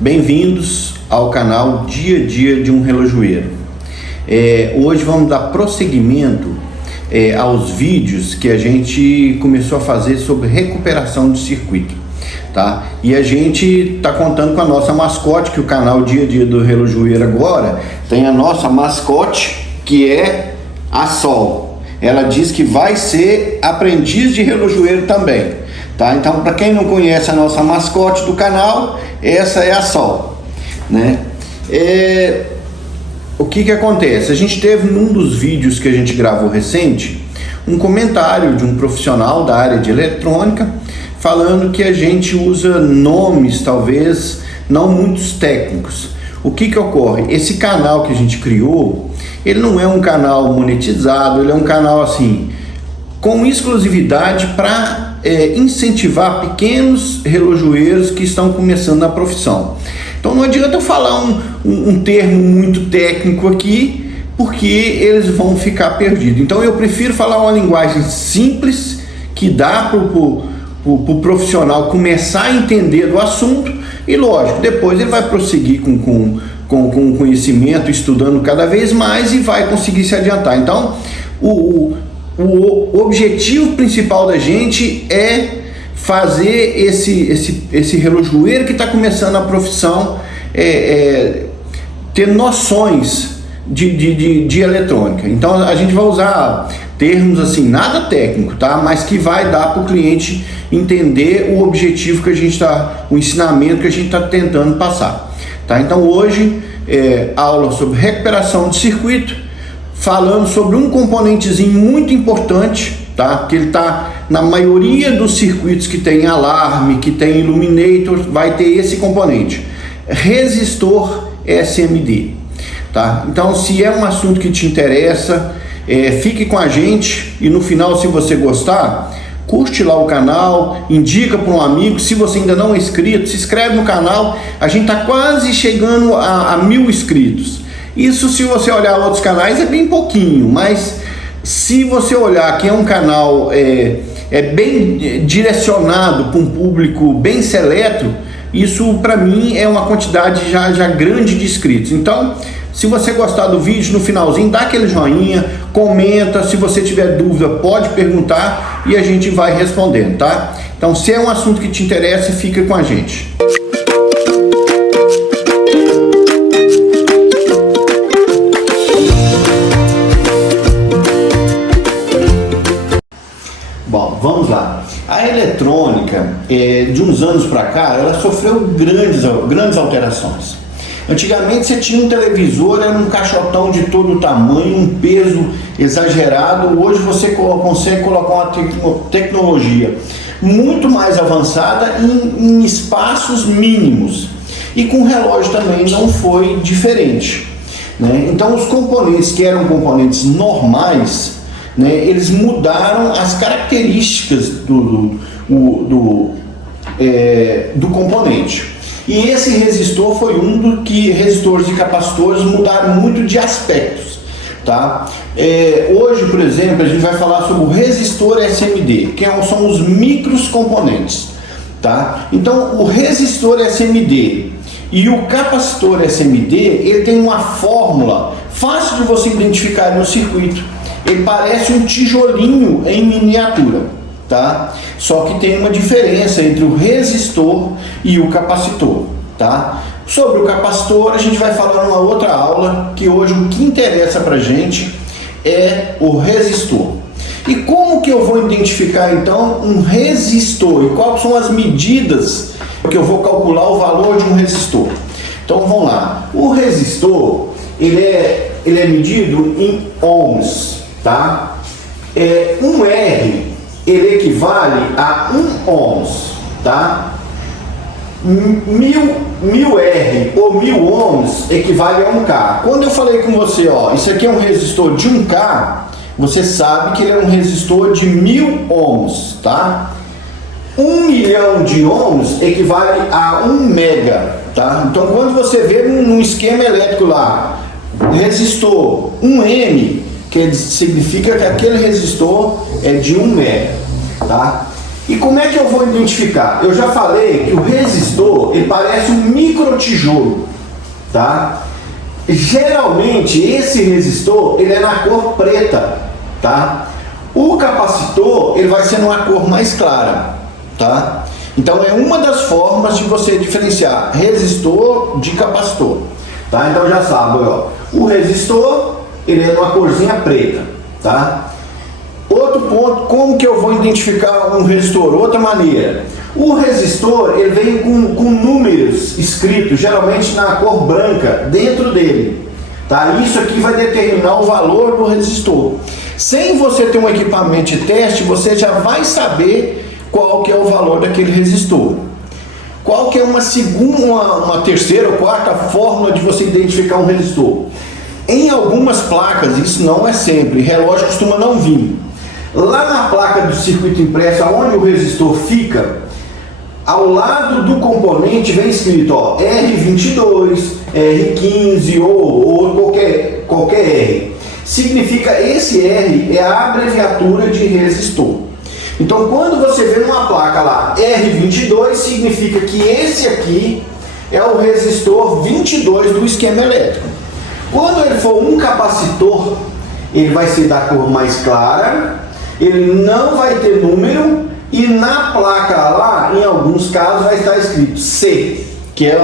Bem-vindos ao canal Dia a Dia de um Relojoeiro. Hoje vamos dar prosseguimento aos vídeos que a gente começou a fazer sobre recuperação de circuito, tá? E a gente está contando com a nossa mascote, que o canal Dia a Dia do Relojoeiro agora tem a nossa mascote, que é a Sol. Ela diz que vai ser aprendiz de relojoeiro também, tá? Então, para quem não conhece a nossa mascote do canal, essa é a Sol, né? O que acontece? A gente teve num dos vídeos que a gente gravou recente um comentário de um profissional da área de eletrônica falando que a gente usa nomes talvez não muito técnicos. O que ocorre? Esse canal que a gente criou, ele não é um canal monetizado, ele é um canal assim com exclusividade para incentivar pequenos relojoeiros que estão começando na profissão. Então não adianta eu falar um termo muito técnico aqui, porque eles vão ficar perdidos. Então eu prefiro falar uma linguagem simples, que dá para o profissional começar a entender do assunto, e lógico, depois ele vai prosseguir com conhecimento, estudando cada vez mais e vai conseguir se adiantar. Então o objetivo principal da gente é fazer esse relojoeiro que está começando a profissão ter noções de eletrônica. Então a gente vai usar termos assim, nada técnico, tá? Mas que vai dar para o cliente entender o objetivo que a gente está, o ensinamento que a gente está tentando passar, tá? Então hoje aula sobre recuperação de circuito, falando sobre um componentezinho muito importante, tá? Que ele está na maioria dos circuitos que tem alarme, que tem illuminator, vai ter esse componente, resistor SMD, tá? Então, se é um assunto que te interessa, fique com a gente, e no final, se você gostar, curte lá o canal, indica para um amigo. Se você ainda não é inscrito, se inscreve no canal. A gente está quase chegando a 1000 inscritos. Isso, se você olhar outros canais, é bem pouquinho, mas se você olhar que é um canal bem direcionado para um público bem seleto, isso para mim é uma quantidade já grande de inscritos. Então, se você gostar do vídeo, no finalzinho dá aquele joinha, comenta, se você tiver dúvida pode perguntar e a gente vai respondendo, tá? Então, se é um assunto que te interessa, fica com a gente. Bom, vamos lá. A eletrônica, de uns anos para cá, ela sofreu grandes alterações. Antigamente você tinha um televisor, era um caixotão de todo tamanho, um peso exagerado. Hoje você consegue colocar uma tecnologia muito mais avançada em espaços mínimos. E com o relógio também não foi diferente, né? Então os componentes que eram componentes normais, né, eles mudaram as características do componente. E esse resistor foi resistores e capacitores mudaram muito de aspectos, tá? Hoje, por exemplo, a gente vai falar sobre o resistor SMD, que são os micros componentes, tá? Então, o resistor SMD e o capacitor SMD, ele tem uma fórmula fácil de você identificar no circuito. Ele parece um tijolinho em miniatura, tá? Só que tem uma diferença entre o resistor e o capacitor, tá? Sobre o capacitor a gente vai falar numa outra aula, que hoje o que interessa pra gente é o resistor. E como que eu vou identificar então um resistor? E quais são as medidas que eu vou calcular o valor de um resistor? Então vamos lá. O resistor, ele é medido em ohms, tá? Um R, ele equivale a 1 ohms, tá? 1000 R ou 1000 ohms equivale a 1K. Quando eu falei com você, ó, isso aqui é um resistor de 1K, você sabe que ele é um resistor de 1000 ohms, tá? 1 milhão de ohms equivale a 1 mega, tá? Então quando você vê num esquema elétrico lá, resistor 1M, que significa que aquele resistor é de 1 mega, tá? E como é que eu vou identificar? Eu já falei que o resistor, ele parece um microtijolo, tá? Geralmente esse resistor, ele é na cor preta, tá? O capacitor, ele vai ser numa cor mais clara, tá? Então é uma das formas de você diferenciar resistor de capacitor, tá? Então já sabe, ó, o resistor, ele é numa corzinha preta, tá? Outro ponto, como que eu vou identificar um resistor? Outra maneira, o resistor, ele vem com números escritos, geralmente na cor branca, dentro dele, tá? Isso aqui vai determinar o valor do resistor. Sem você ter um equipamento de teste, você já vai saber qual que é o valor daquele resistor. Qual que é uma terceira ou quarta fórmula de você identificar um resistor? Em algumas placas, isso não é sempre, relógio costuma não vir. Lá na placa do circuito impresso, onde o resistor fica, ao lado do componente vem escrito, ó, R22, R15 ou qualquer R. Significa, esse R é a abreviatura de resistor. Então, quando você vê uma placa lá, R22, significa que esse aqui é o resistor 22 do esquema elétrico. Quando ele for um capacitor, ele vai ser da cor mais clara, ele não vai ter número, e na placa lá, em alguns casos, vai estar escrito C, que é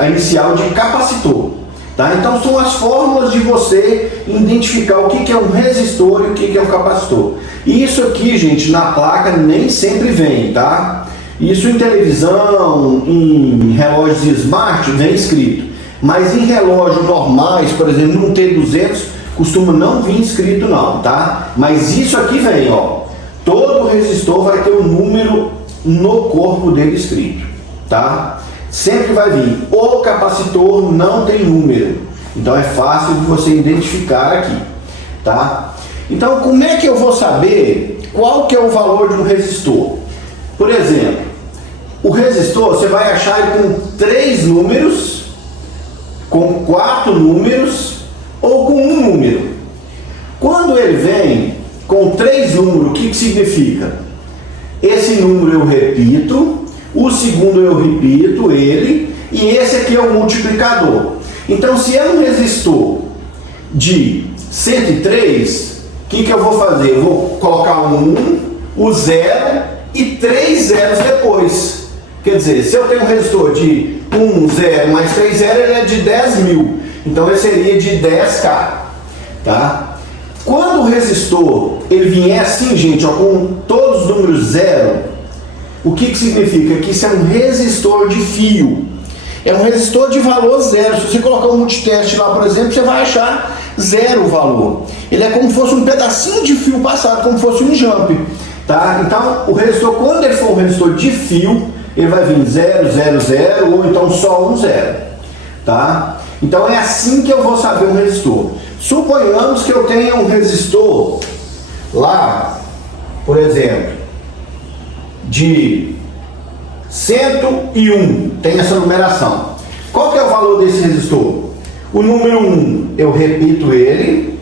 a inicial de capacitor. Tá? Então são as fórmulas de você identificar o que é um resistor e o que é um capacitor. Isso aqui, gente, na placa nem sempre vem, tá? Isso em televisão, em relógios smart, vem escrito. Mas em relógios normais, por exemplo, no T200, costuma não vir escrito não, tá? Mas isso aqui vem, ó. Todo resistor vai ter um número no corpo dele escrito, tá? Sempre vai vir. O capacitor não tem número. Então é fácil de você identificar aqui, tá? Então como é que eu vou saber qual que é o valor de um resistor? Por exemplo, o resistor você vai achar ele com 3 números, com 4 números ou com um número. Quando ele vem com 3 números, o que significa? Esse número eu repito, o segundo eu repito ele, e esse aqui é o multiplicador. Então, se é um resistor de 103, o que eu vou fazer? Eu vou colocar um 1, o 0 e 3 zeros depois. Quer dizer, se eu tenho um resistor de 1, 0 mais 3 zeros, ele é de 10.000. Então, ele seria de 10K. Tá? Quando o resistor ele vier assim, gente, ó, com todos os números 0, o que significa? Que isso é um resistor de fio. É um resistor de valor 0. Se você colocar um multiteste lá, por exemplo, você vai achar 0 o valor. Ele é como se fosse um pedacinho de fio passado, como se fosse um jump. Tá? Então, o resistor, quando ele for um resistor de fio, ele vai vir 0, 0, 0, ou então só um 0. Tá? Então, é assim que eu vou saber um resistor. Suponhamos que eu tenha um resistor lá, por exemplo, de 101, tem essa numeração. Qual que é o valor desse resistor? O número 1, eu repito ele.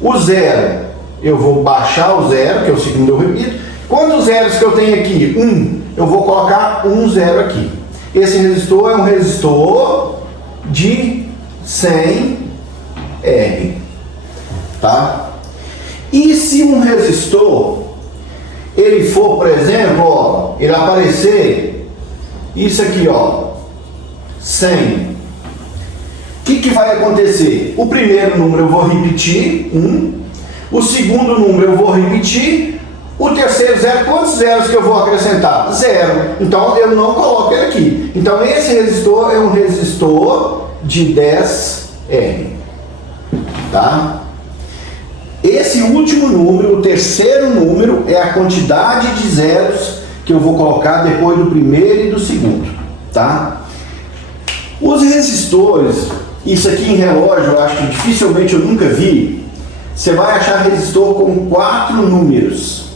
O 0, eu vou baixar o 0, que é o segundo eu repito. Quantos zeros que eu tenho aqui? 1, eu vou colocar um 0 aqui. Esse resistor é um resistor de 100 R, tá? E se um resistor ele for, por exemplo, ó, ele aparecer isso aqui, ó, 100, o que vai acontecer? O primeiro número eu vou repetir, 1, o segundo número eu vou repetir, o terceiro 0, quantos zeros que eu vou acrescentar? 0. Então eu não coloco ele aqui. Então esse resistor é um resistor de 10R, tá? Esse último número, o terceiro número, é a quantidade de zeros que eu vou colocar depois do primeiro e do segundo, tá? Os resistores, isso aqui em relógio, eu acho que dificilmente eu nunca vi, você vai achar resistor com 4 números.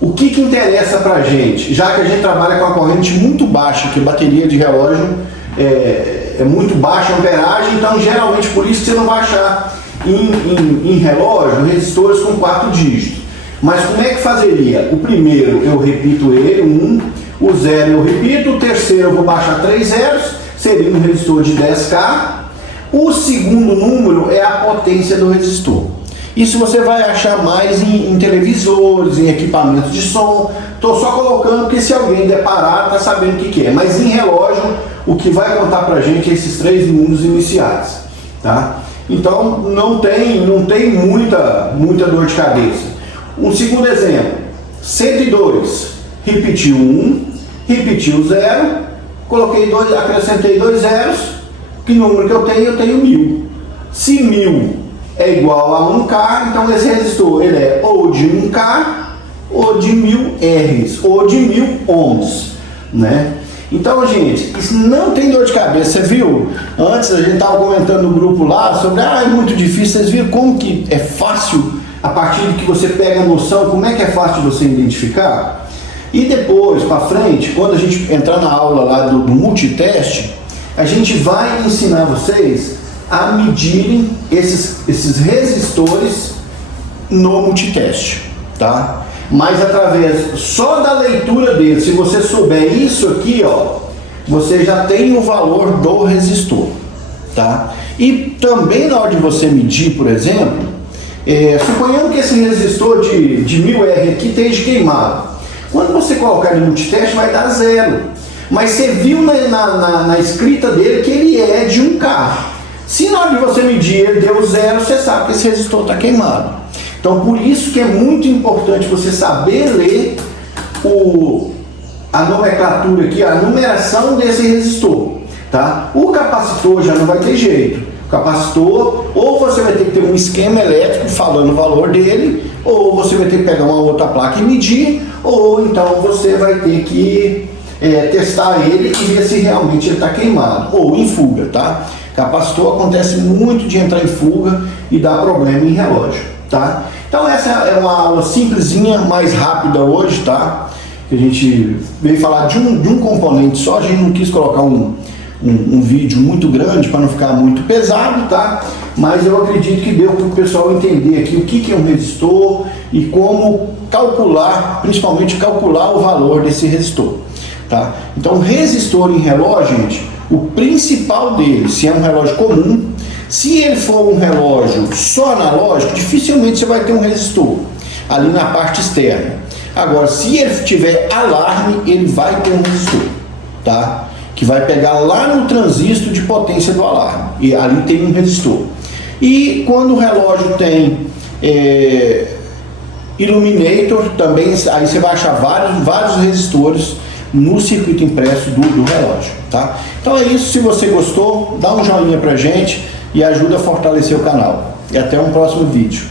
O que interessa pra gente? Já que a gente trabalha com a corrente muito baixa, que a bateria de relógio é muito baixa a amperagem, então geralmente por isso você não vai achar em relógio resistores com 4 dígitos. Mas como é que fazeria? O primeiro eu repito ele, 1, o 0 eu repito, o terceiro eu vou baixar 3 zeros, seria um resistor de 10K. O segundo número é a potência do resistor. Isso você vai achar mais em televisores, em equipamentos de som. Estou só colocando porque se alguém deparar, está sabendo o que é. Mas em relógio, o que vai contar para a gente é esses 3 números iniciais. Tá? Então não tem muita dor de cabeça. Um segundo exemplo, 102, repetiu 1, repetiu 0, coloquei 2, acrescentei 2 zeros, que número que eu tenho? Eu tenho 1000. Se 1000 é igual a 1K, então esse resistor ele é ou de 1K ou de 1000 Rs, ou de 1000 ohms, né? Então, gente, isso não tem dor de cabeça, você viu? Antes a gente estava comentando no grupo lá sobre, é muito difícil, vocês viram como que é fácil, a partir de que você pega a noção, como é que é fácil você identificar? E depois, para frente, quando a gente entrar na aula lá do multiteste, a gente vai ensinar vocês a medirem esses resistores no multiteste, tá? Mas através só da leitura dele, se você souber isso aqui, ó, você já tem o valor do resistor, tá? E também na hora de você medir, por exemplo, suponhando que esse resistor de 1000 R aqui esteja queimado, quando você colocar no multiteste vai dar 0, mas você viu na escrita dele que ele é de 1K. Se na hora de você medir ele deu 0, você sabe que esse resistor está queimado. Então por isso que é muito importante você saber ler a nomenclatura aqui, a numeração desse resistor, tá? O capacitor já não vai ter jeito. O capacitor, ou você vai ter que ter um esquema elétrico falando o valor dele, ou você vai ter que pegar uma outra placa e medir, ou então você vai ter que testar ele e ver se realmente ele está queimado, ou em fuga, tá? Capacitor acontece muito de entrar em fuga e dar problema em relógio, tá? Então essa é uma aula simplesinha, mais rápida hoje, tá? Que a gente veio falar de um componente só, a gente não quis colocar um vídeo muito grande para não ficar muito pesado, tá? Mas eu acredito que deu para o pessoal entender aqui o que é um resistor e como calcular, principalmente calcular o valor desse resistor, tá? Então resistor em relógio, gente, o principal dele, se é um relógio comum, se ele for um relógio só analógico, dificilmente você vai ter um resistor ali na parte externa. Agora, se ele tiver alarme, ele vai ter um resistor, tá? Que vai pegar lá no transistor de potência do alarme, e ali tem um resistor. E quando o relógio tem illuminator, também aí você vai achar vários resistores no circuito impresso do relógio, tá? Então é isso, se você gostou, dá um joinha pra gente e ajuda a fortalecer o canal. E até um próximo vídeo.